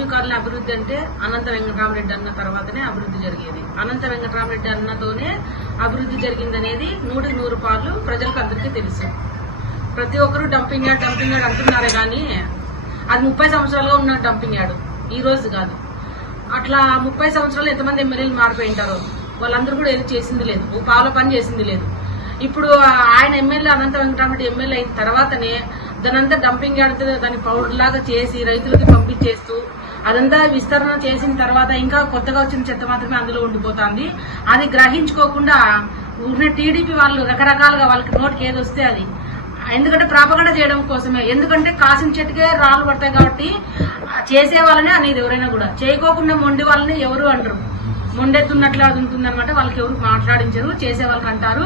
రాజీవ్ అభివృద్ధి అంటే అనంత వెంకటరామరెడ్డి అన్న తర్వాతనే అభివృద్ధి జరిగేది. అనంత వెంకటరామరెడ్డి అన్నతోనే అభివృద్ధి జరిగిందనేది నూటికి నూరు పాలు ప్రజలకు అందరికీ తెలుసు. ప్రతి ఒక్కరూ డంపింగ్ యార్డ్ డంపింగ్ యార్డ్ అంటున్నారే కానీ అది ముప్పై సంవత్సరాలుగా ఉన్న డంపింగ్ యార్డ్. ఈ రోజు కాదు. అట్లా ముప్పై సంవత్సరాలు ఎంతమంది ఎమ్మెల్యేలు మారిపోయి ఉంటారు వాళ్ళందరూ కూడా ఏది చేసింది లేదు. ఓ పావుల పని చేసింది లేదు. ఇప్పుడు ఆయన ఎమ్మెల్యే అనంత వెంకటరామరెడ్డి ఎమ్మెల్యే అయిన తర్వాతనే దానంతా డంపింగ్ యార్డ్ దాన్ని పౌడర్ లాగా చేసి రైతులకి పంపించేస్తూ అదంతా విస్తరణ చేసిన తర్వాత ఇంకా కొత్తగా వచ్చిన చెత్త మాత్రమే అందులో ఉండిపోతుంది. అది గ్రహించుకోకుండా ఉన్న టీడీపీ వాళ్ళు రకరకాలుగా వాళ్ళకి నోటికి ఏది వస్తే అది. ఎందుకంటే ప్రాపగండ చేయడం కోసమే. ఎందుకంటే కాసిన చెట్టుకే రాళ్ళు పడతాయి కాబట్టి చేసే వాళ్ళనే అనేది ఎవరైనా కూడా. చేయకోకుండా మొండి వాళ్ళని ఎవరు అంటారు మొండెత్తున్నట్లు అది ఉంటుందన్నమాట. వాళ్ళకి ఎవరు మాట్లాడించరు చేసే వాళ్ళకి అంటారు.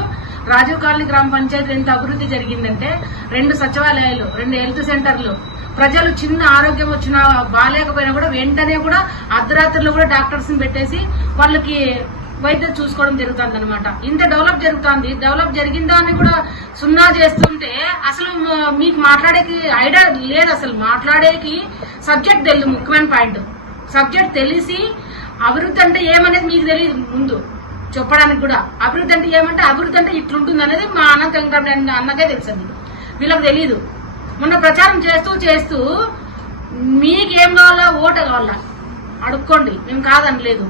రాజీవ్ కాలనీ గ్రామ పంచాయతీ ఎంత అభివృద్ధి జరిగిందంటే రెండు సచివాలయాలు రెండు హెల్త్ సెంటర్లు ప్రజలు చిన్న ఆరోగ్యం వచ్చినా బాగాలేకపోయినా కూడా వెంటనే కూడా అర్ధరాత్రిలో కూడా డాక్టర్స్ పెట్టేసి వాళ్ళకి వైద్యం చూసుకోవడం జరుగుతుంది అనమాట ఇంత డెవలప్ జరుగుతుంది. డెవలప్ జరిగిందా అని కూడా సున్నా చేస్తుంటే అసలు మీకు మాట్లాడేకి ఐడియా లేదు అసలు. మాట్లాడేకి సబ్జెక్ట్ తెలియదు ముఖ్యమైన పాయింట్. సబ్జెక్ట్ తెలిసి అభివృద్ధి అంటే ఏమనేది మీకు తెలియదు ముందు. చెప్పడానికి కూడా. అభివృద్ధి అంటే ఏమంటే అభివృద్ధి అంటే ఇట్లుంటుంది అనేది మా అనంత వెంకటరామరెడ్డి అన్నకే తెలుసు వీళ్ళకి తెలియదు మొన్న ప్రచారం చేస్తూ చేస్తూ మీకేం కావాలా ఓటు కావాలా? అడుక్కోండి. మేము కాదనలేదు.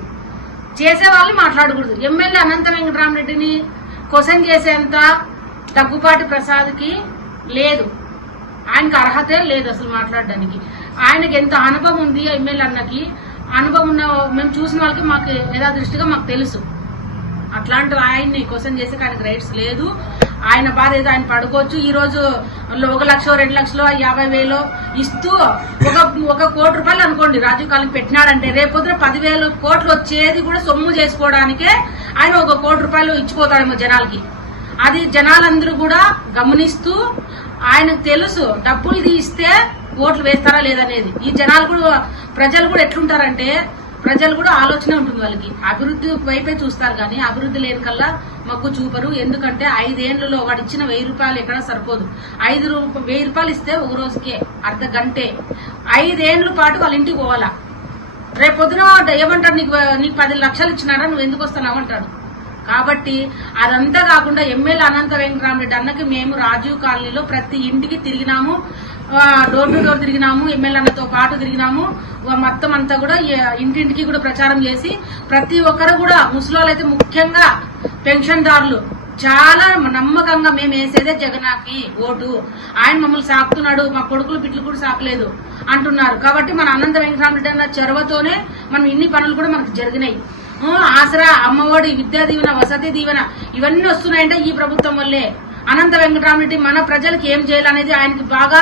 చేసే వాళ్ళు మాట్లాడకూడదు. ఎమ్మెల్యే అనంత వెంకటరామరెడ్డిని క్వశ్చన్ చేసేంత దగ్గుపాటి ప్రసాద్కి లేదు. ఆయనకు అర్హతే లేదు అసలు మాట్లాడడానికి. ఆయనకి ఎంత అనుభవం ఉంది ఎమ్మెల్యే అన్నకి? అనుభవం ఉన్న మేము చూసిన వాళ్ళకి మాకు యథాదృష్టిగా మాకు తెలుసు. అట్లాంటి ఆయన్ని క్వశ్చన్ చేసే ఆయనకు రైట్స్ లేదు. ఆయన బాధ ఏదో ఆయన పడుకోవచ్చు. ఈ రోజు ఒక లక్ష రెండు లక్షలు యాభై వేలు ఇస్తూ ఒక ఒక కోటి రూపాయలు అనుకోండి రాజీవ్ కాలం పెట్టినాడంటే రేపొద్దున పదివేలు కోట్లు వచ్చేది కూడా సొమ్ము చేసుకోవడానికే ఆయన ఒక కోటి రూపాయలు ఇచ్చిపోతాడేమో జనాలకి. అది జనాలందరూ కూడా గమనిస్తూ ఆయనకు తెలుసు డబ్బులు తీస్తే ఓట్లు వేస్తారా లేదనేది. ఈ జనాలు కూడా ప్రజలు కూడా ఎట్లుంటారంటే ప్రజలు కూడా ఆలోచన ఉంటుంది వాళ్ళకి. అభివృద్ధి వైపే చూస్తారు కానీ అభివృద్ధి లేని కల్లా మగ్గు చూపరు. ఎందుకంటే ఐదేళ్ళలో వాడు ఇచ్చిన వెయ్యి రూపాయలు ఎక్కడ సరిపోదు. ఐదు వెయ్యి రూపాయలు ఇస్తే ఒక రోజుకే అర్ధ గంటే. ఐదేళ్ళ పాటు వాళ్ళ ఇంటికి పోవాలా? రేపు పొద్దున ఏమంటాడు నీకు నీకు పది లక్షలు ఇచ్చినారా నువ్వు ఎందుకు వస్తున్నావు అంటాడు. కాబట్టి అదంతా కాకుండా ఎమ్మెల్యే అనంత వెంకటరామరెడ్డి అన్నకి మేము రాజీవ్ కాలనీలో ప్రతి ఇంటికి తిరిగినాము. డోర్ టు డోర్ తిరిగినాము ఎమ్మెల్యే అన్నతో పాటు తిరిగినాము. మొత్తం అంతా కూడా ఇంటింటికి కూడా ప్రచారం చేసి ప్రతి ఒక్కరు కూడా ముసలోళ్ళు అయితే ముఖ్యంగా పెన్షన్దారులు చాలా నమ్మకంగా మేము వేసేదే జగనాకి ఓటు. ఆయన మమ్మల్ని సాకుతున్నాడు మా కొడుకులు బిడ్డలు కూడా సాకలేదు అంటున్నారు. కాబట్టి మన అనంత వెంకటరామరెడ్డి అన్న చొరవతోనే మనం ఇన్ని పనులు కూడా మనకు జరిగినాయి. ఆసరా అమ్మఒడి విద్యా దీవెన వసతి దీవెన ఇవన్నీ వస్తున్నాయంటే ఈ ప్రభుత్వం వల్లే. అనంత వెంకటరామరెడ్డి మన ప్రజలకు ఏం చేయాలనేది ఆయనకి బాగా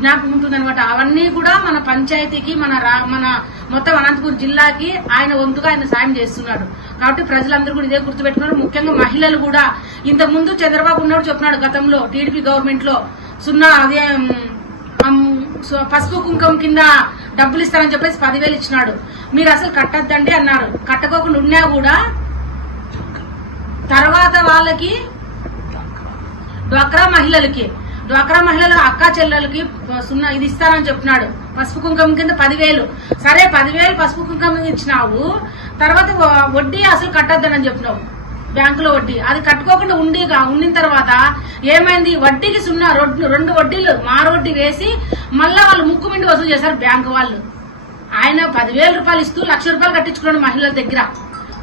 జ్ఞాపకం ఉంటుందన్నమాట. అవన్నీ కూడా మన పంచాయతీకి మన రా- మన మొత్తం అనంతపురం జిల్లాకి ఆయన వంతుగా ఆయన సాయం చేస్తున్నాడు. కాబట్టి ప్రజలందరూ కూడా ఇదే గుర్తుపెట్టుకున్నారు. ముఖ్యంగా మహిళలు కూడా ఇంత ముందు చంద్రబాబు ఉన్నాడు చెప్పినాడు గతంలో టీడీపీ గవర్నమెంట్లో సున్నా అదే పసుపు కుంకం కింద డబ్బులు ఇస్తారని చెప్పేసి పదివేలు ఇచ్చినాడు. మీరు అసలు కట్టద్దండి అన్నారు. కట్టకోకుండా ఉన్నా కూడా తర్వాత వాళ్ళకి డ్వాక్రా మహిళలకి డ్వాక్రా మహిళల అక్క చెల్లెలకి సున్నా ఇది ఇస్తానని చెప్తున్నాడు పసుపు కుంకుమ కింద పదివేలు. సరే పదివేలు పసుపు కుంకుమ ఇచ్చినావు. తర్వాత వడ్డీ అసలు కట్టొద్దని చెప్పినావు. బ్యాంకులో వడ్డీ. అది కట్టుకోకుండా ఉండి ఉండిన తర్వాత ఏమైంది? వడ్డీకి సున్నా రెండు రెండు వడ్డీలు మారు వడ్డీ వేసి మళ్ళా వాళ్ళు ముక్కు మిండి వసూలు చేశారు బ్యాంకు వాళ్ళు. ఆయన పదివేల రూపాయలు ఇస్తూ లక్ష రూపాయలు కట్టించుకున్నాడు మహిళల దగ్గర.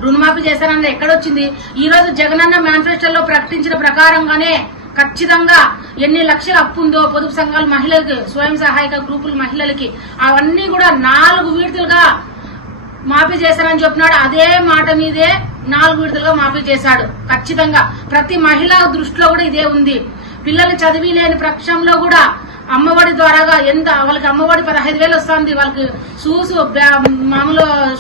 రుణమాఫీ చేశారన్నది ఎక్కడొచ్చింది ఈ రోజు జగనన్న మేనిఫెస్టోలో ప్రకటించిన ప్రకారంగానే ఖచ్చితంగా ఎన్ని లక్షల అప్పు ఉందో పొదుపు సంఘాలు మహిళలకి స్వయం సహాయక గ్రూపుల మహిళలకి అవన్నీ కూడా నాలుగు విడతలుగా మాఫీ చేశానని చెప్పినాడు. అదే మాట మీదే నాలుగు విడతలుగా మాఫీ చేశాడు. ఖచ్చితంగా ప్రతి మహిళ దృష్టిలో కూడా ఇదే ఉంది. పిల్లలు చదివి లేని పక్షంలో కూడా అమ్మఒడి ద్వారాగా ఎంత వాళ్ళకి అమ్మఒడి పదహైదు వేలు వస్తుంది. వాళ్ళకి షూస్ బ్యా- మామూలు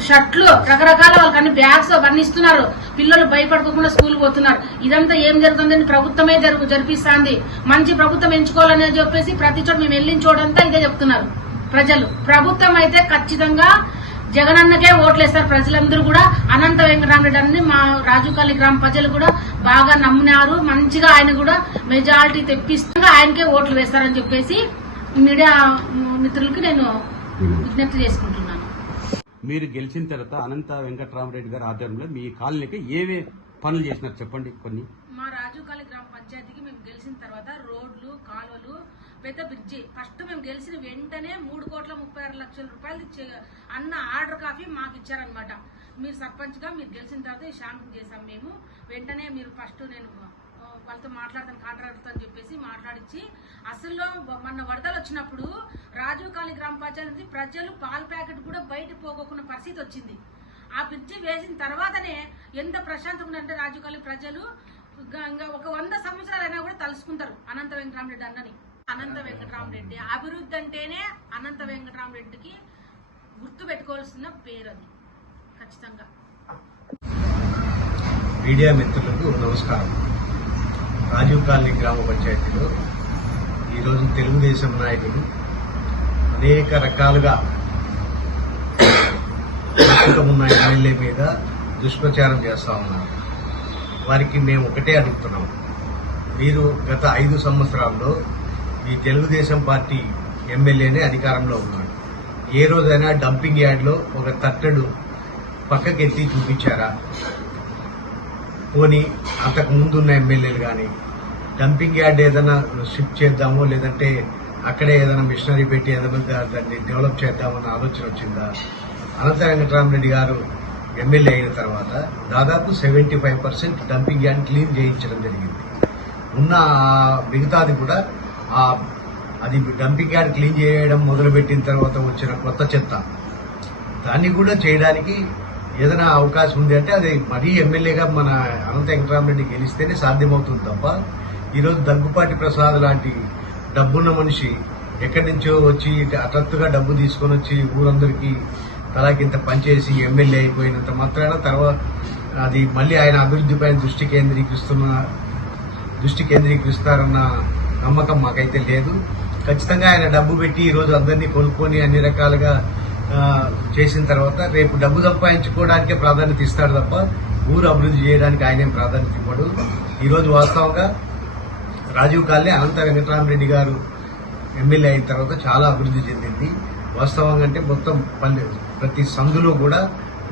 షర్ట్లు రకరకాల వాళ్ళకి అన్ని బ్యాగ్స్ అవన్నీ ఇస్తున్నారు. పిల్లలు భయపడుకోకుండా స్కూల్ పోతున్నారు. ఇదంతా ఏం జరుగుతుందని ప్రభుత్వమే జరుగు జరిపిస్తాంది. మంచి ప్రభుత్వం ఎంచుకోవాలని చెప్పేసి ప్రతి చోట మేము వెళ్ళిన చోటంతా ఇదే చెప్తున్నారు ప్రజలు. ప్రభుత్వం అయితే ఖచ్చితంగా జగనన్నకే ఓట్లేస్తారు ప్రజలందరూ కూడా. అనంత వెంకటరామరెడ్డి అని మా రాజుకాలి గ్రామ ప్రజలు కూడా బాగా నమ్మినారు. మంచిగా ఆయన కూడా మెజారిటీ తెప్పిస్తూ ఆయనకే ఓట్లు వేస్తారని చెప్పేసి మీడియా మిత్రులకి నేను విజ్ఞప్తి చేసుకుంటున్నాను. మీరు గెలిచిన తర్వాత అనంత వెంకటరామరెడ్డి గారి ఆధ్వర్యంలో మీ కాలనీకి ఏవే పనులు చేసినారు చెప్పండి కొన్ని మా రాజుకాలి గ్రామ పంచాయతీకి మేము గెలిచిన తర్వాత రోడ్లు కాలువలు పెద్ద బ్రిడ్జి ఫస్ట్ మేము గెలిచిన వెంటనే మూడు కోట్ల ముప్పై ఆరు లక్షల రూపాయలు అన్న ఆర్డర్ కాఫీ మాకు ఇచ్చారనమాట మీరు సర్పంచ్గా మీరు గెలిచిన తర్వాత షాంపింగ్ శాంక్షన్ చేశాం మేము. వెంటనే మీరు ఫస్ట్ నేను వాళ్ళతో మాట్లాడతాను కాంట్రాక్టర్తో అని చెప్పేసి మాట్లాడించి అసలు మొన్న వరదలు వచ్చినప్పుడు రాజీవ్ కాళీ గ్రామ పంచాయతీ ప్రజలు పాల ప్యాకెట్ కూడా బయట పోగొక్కున్న పరిస్థితి వచ్చింది. ఆ బ్రిడ్జి వేసిన తర్వాతనే ఎంత ప్రశాంతంగా ఉందంటే రాజీవ్ కాళీ ప్రజలు ఇంకా ఇంకా ఒక వంద సంవత్సరాలైనా కూడా తలుసుకుంటారు అనంత వెంకటరామరెడ్డి అన్నని. అనంత వెంకటరామరెడ్డి. అభివృద్ధి అంటేనే అనంత వెంకటరామరెడ్డికి గుర్తు పెట్టుకోవాల్సిన పేరు అది ఖచ్చితంగా. మీడియా మిత్రులకు నమస్కారం. రాజీవ్ కాలనీ గ్రామ పంచాయతీలో ఈరోజు తెలుగుదేశం నాయకులు అనేక రకాలుగా ఉన్న ఎమ్మెల్యే మీద దుష్ప్రచారం చేస్తా ఉన్నారు. వారికి మేము ఒకటే అడుగుతున్నాం. మీరు గత ఐదు సంవత్సరాల్లో ఈ తెలుగుదేశం పార్టీ ఎమ్మెల్యేనే అధికారంలో ఉన్నాడు. ఏ రోజైనా డంపింగ్ యార్డ్లో ఒక తట్టడు పక్కకెత్తి చూపించారా? పోనీ అంతకు ముందు ఉన్న ఎమ్మెల్యేలు కానీ డంపింగ్ యార్డ్ ఏదైనా షిఫ్ట్ చేద్దామో లేదంటే అక్కడే ఏదైనా మిషనరీ పెట్టి ఏదైనా దాన్ని డెవలప్ చేద్దామన్న ఆలోచన వచ్చిందా? అనంత వెంకటరామరెడ్డి గారు ఎమ్మెల్యే అయిన తర్వాత దాదాపు seventy five percent dumping yard clean చేయించడం జరిగింది. ఉన్న మిగతాది కూడా అది డంపింగ్ యార్డ్ క్లీన్ చేయడం మొదలుపెట్టిన తర్వాత వచ్చిన కొత్త చెత్త. దాన్ని కూడా చేయడానికి ఏదైనా అవకాశం ఉంది అంటే అది మరీ ఎమ్మెల్యేగా మన అనంత వెంకటరామరెడ్డి గెలిస్తేనే సాధ్యమవుతుంది తప్ప ఈరోజు దగ్గుపాటి ప్రసాద్ లాంటి డబ్బున్న మనిషి ఎక్కడి నుంచో వచ్చి అటత్తుగా డబ్బు తీసుకొని వచ్చి ఊరందరికీ తలాకింత పనిచేసి ఎమ్మెల్యే అయిపోయినంత మాత్రాన తర్వాత అది మళ్ళీ ఆయన అభివృద్ధిపైన దృష్టి కేంద్రీకరిస్తున్న దృష్టి కేంద్రీకరిస్తారన్న నమ్మకం మాకైతే లేదు. ఖచ్చితంగా ఆయన డబ్బు పెట్టి ఈరోజు అందరినీ కొనుక్కొని అన్ని రకాలుగా చేసిన తర్వాత రేపు డబ్బు సంపాదించుకోవడానికే ప్రాధాన్యత ఇస్తాడు తప్ప ఊరు అభివృద్ధి చేయడానికి ఆయనేం ప్రాధాన్యత ఇవ్వడు. ఈరోజు వాస్తవంగా రాజీవ్ కాలనీ అనంత వెంకటరామరెడ్డి గారు ఎమ్మెల్యే అయిన తర్వాత చాలా అభివృద్ధి చెందింది. వాస్తవంగా అంటే మొత్తం పల్లె ప్రతి సందులో కూడా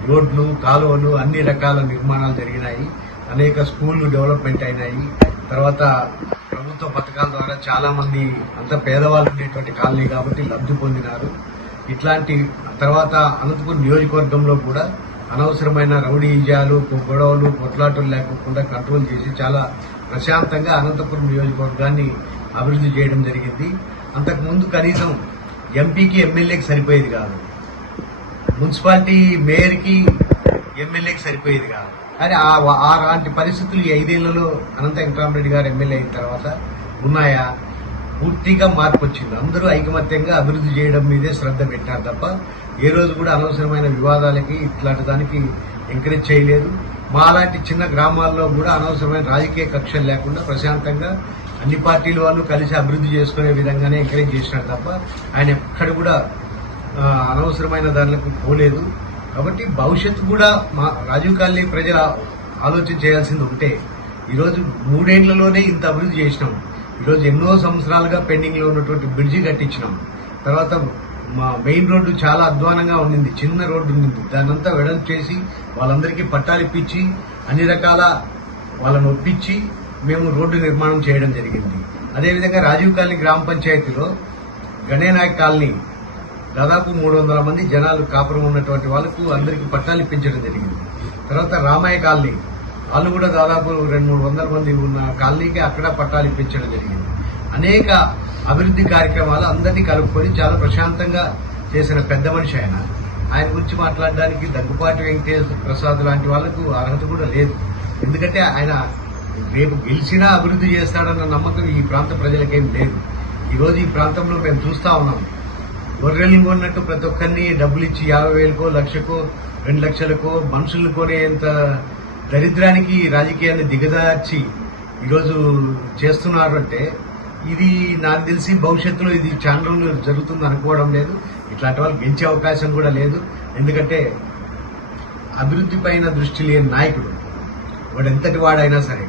రోడ్లు కాలువలు అన్ని రకాల నిర్మాణాలు జరిగినాయి. అనేక స్కూళ్ళు డెవలప్మెంట్ అయినాయి. తర్వాత ప్రభుత్వ పథకాల ద్వారా చాలా మంది అంత పేదవాళ్ళు ఉండేటువంటి కాలనీ కాబట్టి లబ్ధి పొందినారు. ఇట్లాంటి తర్వాత అనంతపురం నియోజకవర్గంలో కూడా అనవసరమైన రౌడీజాలు గొడవలు కొట్లాటలు లేకుండా కంట్రోల్ చేసి చాలా ప్రశాంతంగా అనంతపురం నియోజకవర్గాన్ని అభివృద్ధి చేయడం జరిగింది. అంతకుముందు కనీసం ఎంపీకి ఎమ్మెల్యేకి సరిపోయేది కాదు. మున్సిపాలిటీ మేయర్కి ఎమ్మెల్యేకి సరిపోయేది కాదు. అని ఆ అలాంటి పరిస్థితులు ఈ ఐదేళ్ళలో అనంత వెంకటరామరెడ్డి గారు ఎమ్మెల్యే అయిన తర్వాత ఉన్నాయా? పూర్తిగా మార్పు వచ్చింది. అందరూ ఐకమత్యంగా అభివృద్ధి చేయడం మీదే శ్రద్ధ పెట్టారు తప్ప ఏ రోజు కూడా అనవసరమైన వివాదాలకి ఇట్లాంటి దానికి ఎంకరేజ్ చేయలేదు. మాలాంటి చిన్న గ్రామాల్లో కూడా అనవసరమైన రాజకీయ కక్షలు లేకుండా ప్రశాంతంగా అన్ని పార్టీల వాళ్ళు కలిసి అభివృద్ధి చేసుకునే విధంగానే ఎంకరేజ్ చేసినారు తప్ప ఆయన ఎక్కడ కూడా అనవసరమైన దానిలకు పోలేదు. కాబట్టి భవిష్యత్తు కూడా మా రాజీవ్ కాలనీ ప్రజలు ఆలోచన చేయాల్సింది ఉంటే ఈరోజు మూడేళ్ళలోనే ఇంత అభివృద్ధి చేసినాం. ఈరోజు ఎన్నో సంవత్సరాలుగా పెండింగ్లో ఉన్నటువంటి బ్రిడ్జి కట్టించినాం. తర్వాత మా మెయిన్ రోడ్డు చాలా అధ్వానంగా ఉండింది చిన్న రోడ్డు ఉండింది. దాన్నంతా వెడల్పు చేసి వాళ్ళందరికీ పట్టాలు ఇప్పించి అన్ని రకాల వాళ్ళని ఒప్పించి మేము రోడ్డు నిర్మాణం చేయడం జరిగింది. అదేవిధంగా రాజీవ్ కాలనీ గ్రామ పంచాయతీలో గణేనాయక్ కాలనీ దాదాపు మూడు వందల మంది జనాలు కాపురం ఉన్నటువంటి వాళ్ళకు అందరికీ పట్టాలు ఇప్పించడం జరిగింది. తర్వాత రామయ్య కాలనీ. వాళ్ళు కూడా దాదాపు రెండు మూడు వందల మంది ఉన్న కాలనీకి అక్కడ పట్టాలు ఇప్పించడం జరిగింది. అనేక అభివృద్ధి కార్యక్రమాలు అందరినీ కలుపుకొని చాలా ప్రశాంతంగా చేసిన పెద్ద మనిషి ఆయన. ఆయన గురించి మాట్లాడడానికి దగ్గుపాటి వెంకటేశ్వర ప్రసాద్ లాంటి వాళ్ళకు అర్హత కూడా లేదు. ఎందుకంటే ఆయన రేపు గెలిచినా అభివృద్ధి చేస్తాడన్న నమ్మకం ఈ ప్రాంత ప్రజలకేం లేదు. ఈరోజు ఈ ప్రాంతంలో మేము చూస్తా ఉన్నాం. గొర్రెలు కొన్నట్టు ప్రతి ఒక్కరిని డబ్బులు ఇచ్చి యాభై వేలకో లక్షకో రెండు లక్షలకో మనుషులను కొనేంత దరిద్రానికి రాజకీయాన్ని దిగదార్చి ఈరోజు చేస్తున్నారు అంటే ఇది నాకు తెలిసి భవిష్యత్తులో ఇది చాలా రోజులు జరుగుతుంది అనుకోవడం లేదు. ఇట్లాంటి వాళ్ళు గెలిచే అవకాశం కూడా లేదు. ఎందుకంటే అభివృద్ధి పైన దృష్టి లేని నాయకుడు వాడు ఎంతటి వాడైనా సరే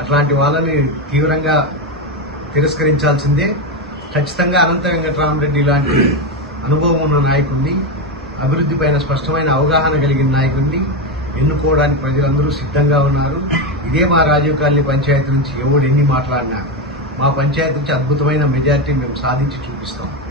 అట్లాంటి వాళ్ళని తీవ్రంగా తిరస్కరించాల్సిందే ఖచ్చితంగా అనంత వెంకటరామరెడ్డి లాంటి అనుభవం ఉన్న నాయకుడిని అభివృద్ధి పైన స్పష్టమైన అవగాహన కలిగిన నాయకుడిని ఎన్నుకోవడానికి ప్రజలందరూ సిద్ధంగా ఉన్నారు. ఇదే మా రాజీవ్ కాలనీ పంచాయతీ నుంచి ఎవడు ఎన్ని మాట్లాడినా మా పంచాయతీ నుంచి అద్భుతమైన మెజార్టీ మేము సాధించి చూపిస్తాం.